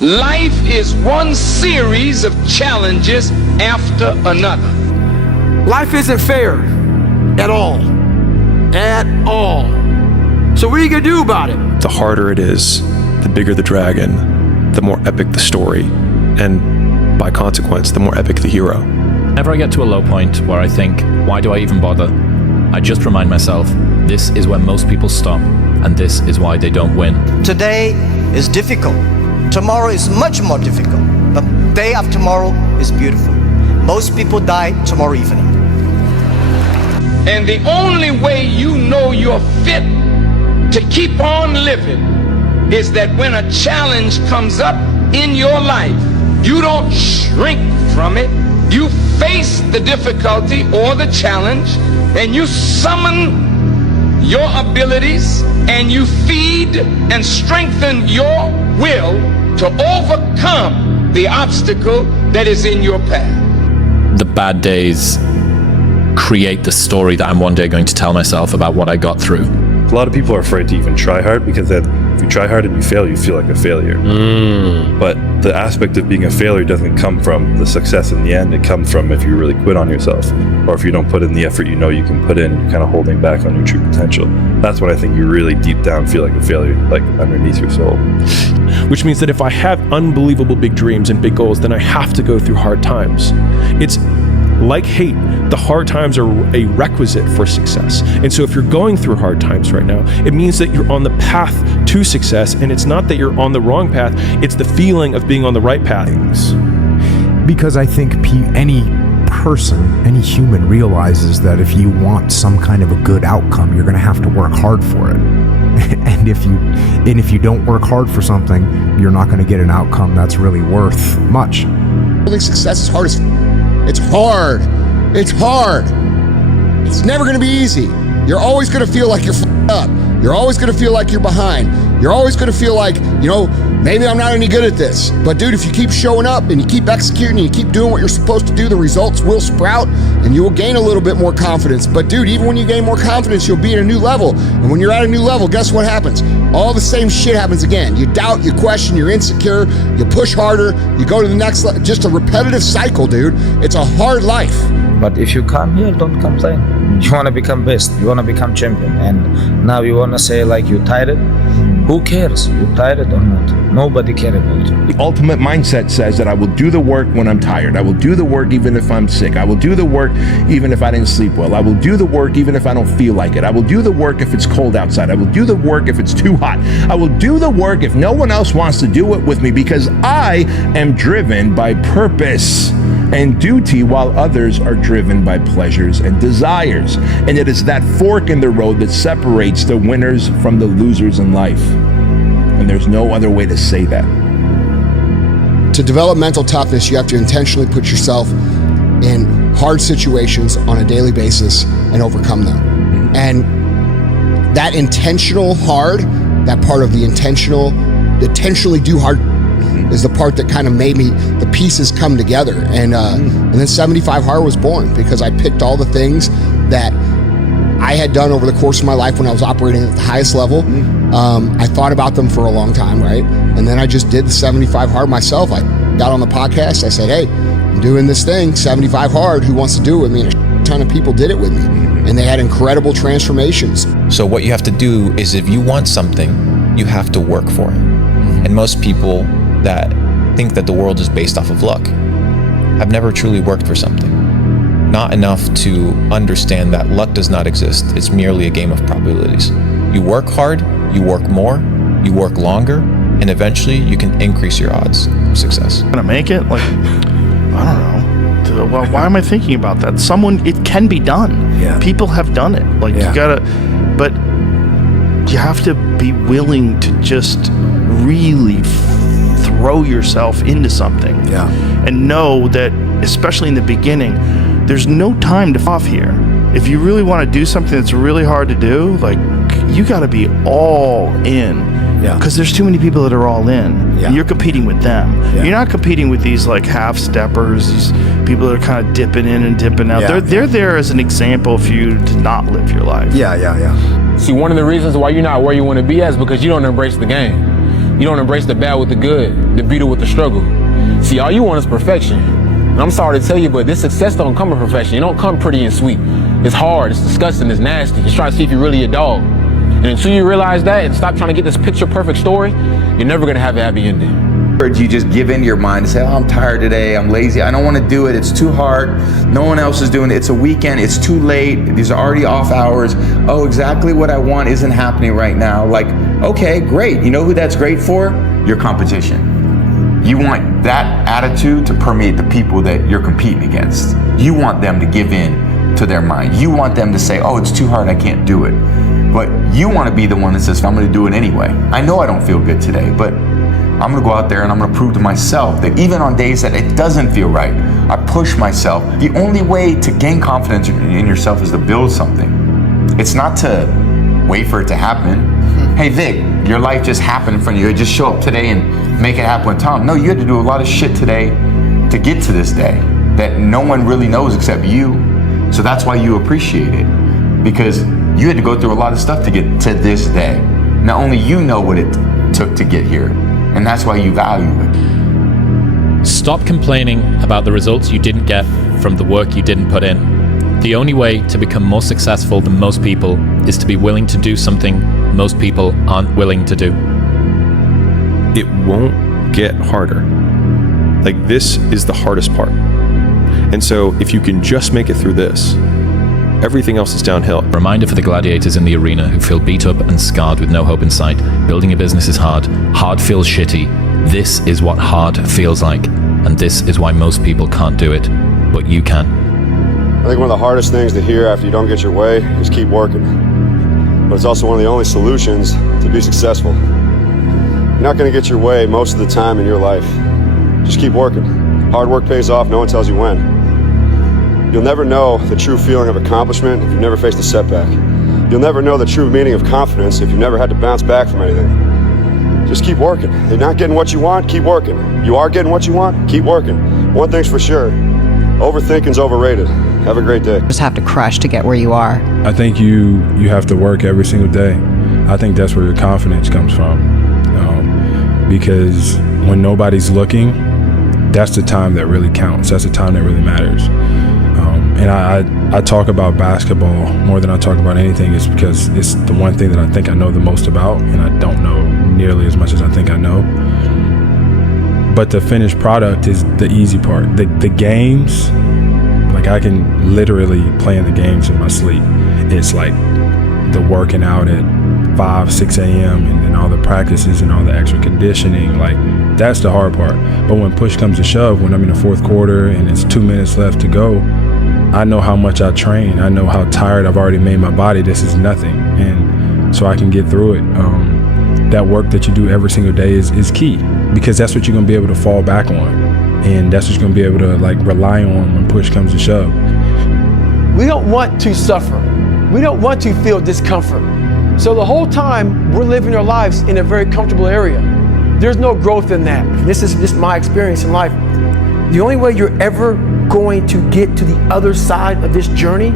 Life is one series of challenges after another. Life isn't fair at all. At all. So what are you gonna do about it? The harder it is, the bigger the dragon, the more epic the story, and by consequence, the more epic the hero. Whenever I get to a low point where I think, why do I even bother? I just remind myself, this is where most people stop, and this is why they don't win. Today is difficult. Tomorrow is much more difficult. The day after tomorrow is beautiful. Most people die tomorrow evening. And the only way you know you're fit to keep on living is that when a challenge comes up in your life, you don't shrink from it. You face the difficulty or the challenge, and you summon your abilities, and you feed and strengthen your will to overcome the obstacle that is in your path. The bad days create the story that I'm one day going to tell myself about what I got through. A lot of people are afraid to even try hard because then if you try hard and you fail, you feel like a failure. But the aspect of being a failure doesn't come from the success in the end. It comes from if you really quit on yourself, or if you don't put in the effort you know you can put in, and you're kind of holding back on your true potential. That's when I think you really deep down feel like a failure, like underneath your soul. Which means that if I have unbelievable big dreams and big goals, then I have to go through hard times. It's like hate, the hard times are a requisite for success. And so if you're going through hard times right now, it means that you're on the path to success, and it's not that you're on the wrong path, it's the feeling of being on the right path. Because I think any person, any human realizes that if you want some kind of a good outcome, you're gonna have to work hard for it. And if you don't work hard for something, you're not gonna get an outcome that's really worth much. Building success is hard as it's hard. It's hard. It's never going to be easy. You're always going to feel like you're f***ed up. You're always going to feel like you're behind. You're always going to feel like, maybe I'm not any good at this. But dude, if you keep showing up and you keep executing and you keep doing what you're supposed to do, the results will sprout and you will gain a little bit more confidence. But dude, even when you gain more confidence, you'll be at a new level. And when you're at a new level, guess what happens? All the same shit happens again. You doubt, you question, you're insecure, you push harder, you go to the next level. Just a repetitive cycle, dude. It's a hard life. But if you come here, don't complain. You want to become best, you want to become champion, and now you want to say like you tired? Who cares? You tired or not? Nobody cares about you. The ultimate mindset says that I will do the work when I'm tired. I will do the work even if I'm sick. I will do the work even if I didn't sleep well. I will do the work even if I don't feel like it. I will do the work if it's cold outside. I will do the work if it's too hot. I will do the work if no one else wants to do it with me, because I am driven by purpose and duty, while others are driven by pleasures and desires. And it is that fork in the road that separates the winners from the losers in life. And there's no other way to say that. To develop mental toughness, you have to intentionally put yourself in hard situations on a daily basis and overcome them. And that intentional hard, that part of the intentionally do hard, is the part that kind of made me, the pieces come together. And then 75 Hard was born because I picked all the things that I had done over the course of my life when I was operating at the highest level. I thought about them for a long time, right? And then I just did the 75 Hard myself. I got on the podcast. I said, hey, I'm doing this thing, 75 Hard. Who wants to do it with me? And a ton of people did it with me. And they had incredible transformations. So what you have to do is, if you want something, you have to work for it. And most people that think that the world is based off of luck have never truly worked for something. Not enough to understand that luck does not exist. It's merely a game of probabilities. You work hard, you work more, you work longer, and eventually you can increase your odds of success. Gonna make it? Like, I don't know. Well, why am I thinking about that? It can be done. Yeah. People have done it. Like, you gotta, but you have to be willing to just really throw yourself into something. And know that, especially in the beginning, there's no time to off here. If you really want to do something that's really hard to do, like, you got to be all in. Because there's too many people that are all in. And you're competing with them. You're not competing with these like half-steppers, these people that are kind of dipping in and dipping out. They're there as an example for you to not live your life. See, one of the reasons why you're not where you want to be is because you don't embrace the game. You don't embrace the bad with the good, the beauty with the struggle. See, all you want is perfection. And I'm sorry to tell you, but this success don't come with perfection. It don't come pretty and sweet. It's hard, it's disgusting, it's nasty. It's trying to see if you're really a dog. And until you realize that and stop trying to get this picture perfect story, you're never gonna have a happy ending. Or do you just give in to your mind and say, oh, I'm tired today, I'm lazy, I don't want to do it, it's too hard, no one else is doing it, it's a weekend, it's too late, these are already off hours, oh, exactly what I want isn't happening right now. Like, okay, great. You know who that's great for? Your competition. You want that attitude to permeate the people that you're competing against. You want them to give in to their mind. You want them to say, oh, it's too hard, I can't do it. But you want to be the one that says, I'm going to do it anyway. I know I don't feel good today, but I'm gonna go out there and I'm gonna prove to myself that even on days that it doesn't feel right, I push myself. The only way to gain confidence in yourself is to build something. It's not to wait for it to happen. Hey Vic, your life just happened in front of you. Just show up today and make it happen with Tom. No, you had to do a lot of shit today to get to this day that no one really knows except you. So that's why you appreciate it, because you had to go through a lot of stuff to get to this day. Now only you know what it took to get here. And that's why you value it. Stop complaining about the results you didn't get from the work you didn't put in. The only way to become more successful than most people is to be willing to do something most people aren't willing to do. It won't get harder. Like, this is the hardest part. And so if you can just make it through this, everything else is downhill. Reminder for the gladiators in the arena who feel beat up and scarred with no hope in sight. Building a business is hard. Hard feels shitty. This is what hard feels like. And this is why most people can't do it. But you can. I think one of the hardest things to hear after you don't get your way is keep working. But it's also one of the only solutions to be successful. You're not going to get your way most of the time in your life. Just keep working. Hard work pays off. No one tells you when. You'll never know the true feeling of accomplishment if you've never faced a setback. You'll never know the true meaning of confidence if you've never had to bounce back from anything. Just keep working. You're not getting what you want, keep working. You are getting what you want, keep working. One thing's for sure, overthinking's overrated. Have a great day. Just have to crush to get where you are. I think you have to work every single day. I think that's where your confidence comes from. Because when nobody's looking, that's the time that really counts. That's the time that really matters. And I talk about basketball more than I talk about anything, is because it's the one thing that I think I know the most about, and I don't know nearly as much as I think I know. But the finished product is the easy part. The games, like, I can literally play in the games in my sleep. It's like the working out at 5, 6 a.m. and then all the practices and all the extra conditioning, like, that's the hard part. But when push comes to shove, when I'm in the fourth quarter and it's 2 minutes left to go, I know how much I train. I know how tired I've already made my body. This is nothing. And so I can get through it. That work that you do every single day is key, because that's what you're gonna be able to fall back on. And that's what you're gonna be able to, like, rely on when push comes to shove. We don't want to suffer. We don't want to feel discomfort. So the whole time we're living our lives in a very comfortable area. There's no growth in that. This is my experience in life. The only way you're ever going to get to the other side of this journey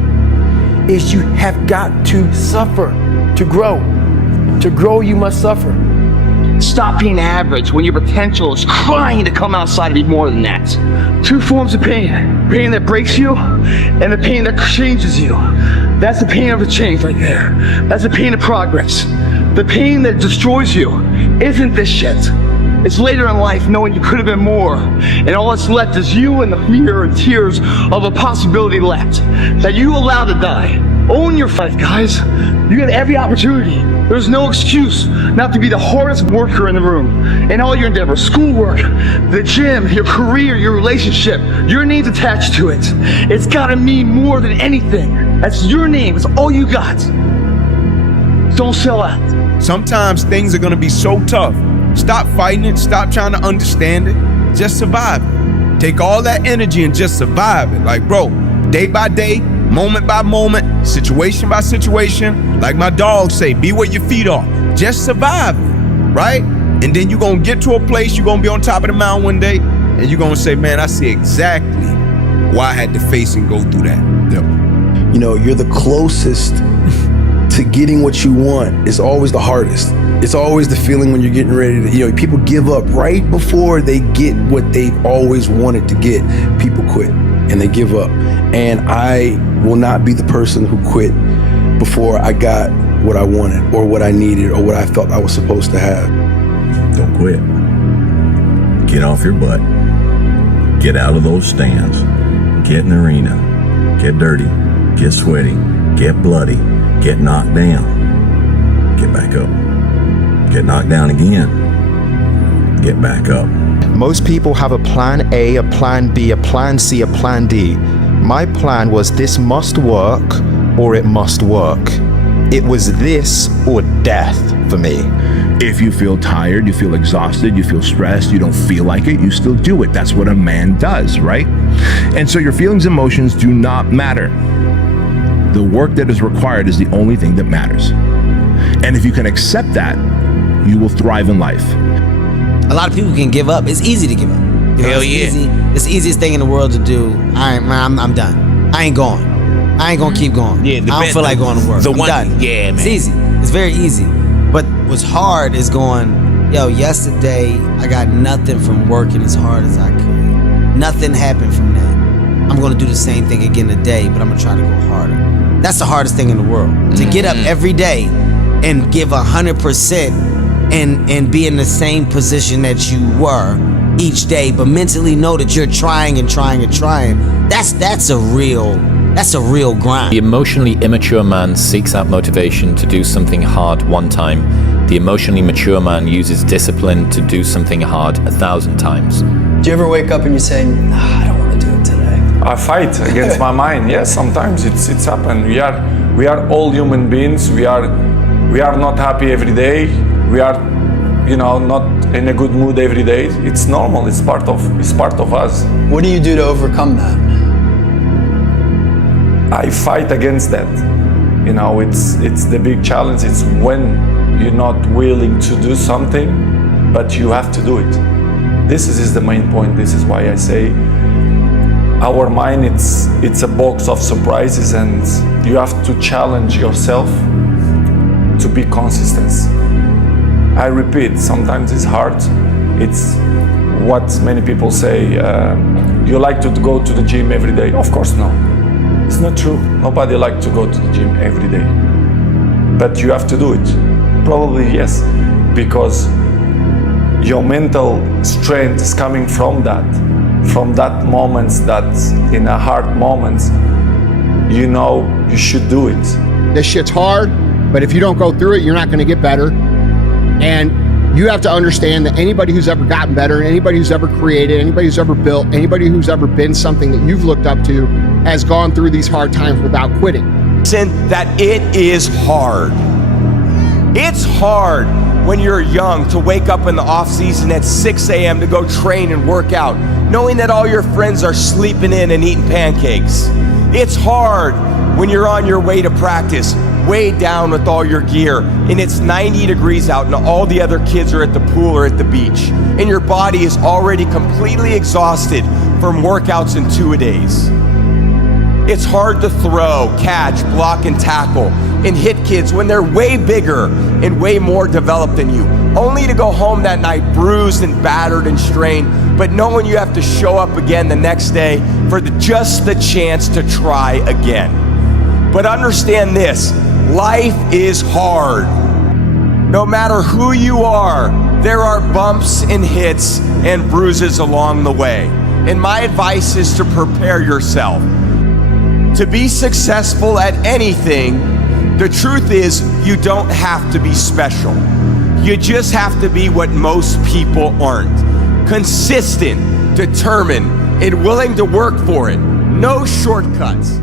is you have got to suffer to grow. To grow, you must suffer. Stop being average when your potential is crying to come outside and be more than that. Two forms of pain. Pain that breaks you and the pain that changes you. That's the pain of the change right there. That's the pain of progress. The pain that destroys you isn't this shit. It's later in life knowing you could have been more, and all that's left is you and the fear and tears of a possibility left that you allowed to die. Own your fight, guys. You get every opportunity. There's no excuse not to be the hardest worker in the room in all your endeavors. Schoolwork, the gym, your career, your relationship, your name's attached to it. It's gotta mean more than anything. That's your name, it's all you got. Don't sell out. Sometimes things are gonna be so tough. Stop fighting it, stop trying to understand it, just survive it. Take all that energy and just survive it. Like, bro, day by day, moment by moment, situation by situation, like my dogs say, be where your feet are. Just survive it, right? And then you're gonna get to a place, you're gonna be on top of the mountain one day, and you're gonna say, man, I see exactly why I had to face and go through that. Yep. You know, you're the closest to getting what you want is always the hardest. It's always the feeling when you're getting ready to, people give up right before they get what they've always wanted to get. People quit and they give up. And I will not be the person who quit before I got what I wanted or what I needed or what I felt I was supposed to have. Don't quit. Get off your butt. Get out of those stands. Get in the arena. Get dirty. Get sweaty. Get bloody. Get knocked down. Get back up. Get knocked down again. Get back up. Most people have a plan A, a plan B, a plan C, a plan D. My plan was this must work or it must work. It was this or death for me. If you feel tired, you feel exhausted, you feel stressed, you don't feel like it, you still do it. That's what a man does, right? And so your feelings and emotions do not matter. The work that is required is the only thing that matters. And if you can accept that, you will thrive in life. A lot of people can give up. It's easy to give up. Hell yeah. It's the easiest thing in the world to do. I'm done. I ain't going. I ain't gonna keep going. Yeah, I don't feel like going to work. I'm done. Yeah, man. It's easy. It's very easy. But what's hard is going, yesterday I got nothing from working as hard as I could. Nothing happened from that. I'm gonna do the same thing again today, but I'm gonna try to go harder. That's the hardest thing in the world. To get up every day and give 100% and be in the same position that you were each day, but mentally know that you're trying and trying and trying. That's a real grind. The emotionally immature man seeks out motivation to do something hard one time. The emotionally mature man uses discipline to do something hard 1,000 times. Do you ever wake up and you say, I don't want to do it today? I fight against my mind. Yes, sometimes it's happened. We are all human beings. We are not happy every day. We are, not in a good mood every day. It's normal. It's part of us. What do you do to overcome that? I fight against that. It's the big challenge. It's when you're not willing to do something, but you have to do it. This is the main point. This is why I say our mind, it's a box of surprises, and you have to challenge yourself to be consistent. I repeat, sometimes it's hard. It's what many people say, you like to go to the gym every day. Of course, no. It's not true. Nobody likes to go to the gym every day. But you have to do it. Probably yes, because your mental strength is coming from that moments, that in a hard moments, you should do it. This shit's hard, but if you don't go through it, you're not gonna get better. And you have to understand that anybody who's ever gotten better, anybody who's ever created, anybody who's ever built, anybody who's ever been something that you've looked up to has gone through these hard times without quitting. That it is hard. It's hard when you're young to wake up in the off season at 6 a.m. to go train and work out, knowing that all your friends are sleeping in and eating pancakes. It's hard when you're on your way to practice, weighed down with all your gear, and it's 90 degrees out and all the other kids are at the pool or at the beach, and your body is already completely exhausted from workouts in 2 days. It's hard to throw, catch, block, and tackle, and hit kids when they're way bigger and way more developed than you, only to go home that night bruised and battered and strained, but knowing you have to show up again the next day for just the chance to try again. But understand this, life is hard. No matter who you are, there are bumps and hits and bruises along the way. And my advice is to prepare yourself. To be successful at anything, the truth is you don't have to be special. You just have to be what most people aren't. Consistent, determined, and willing to work for it. No shortcuts.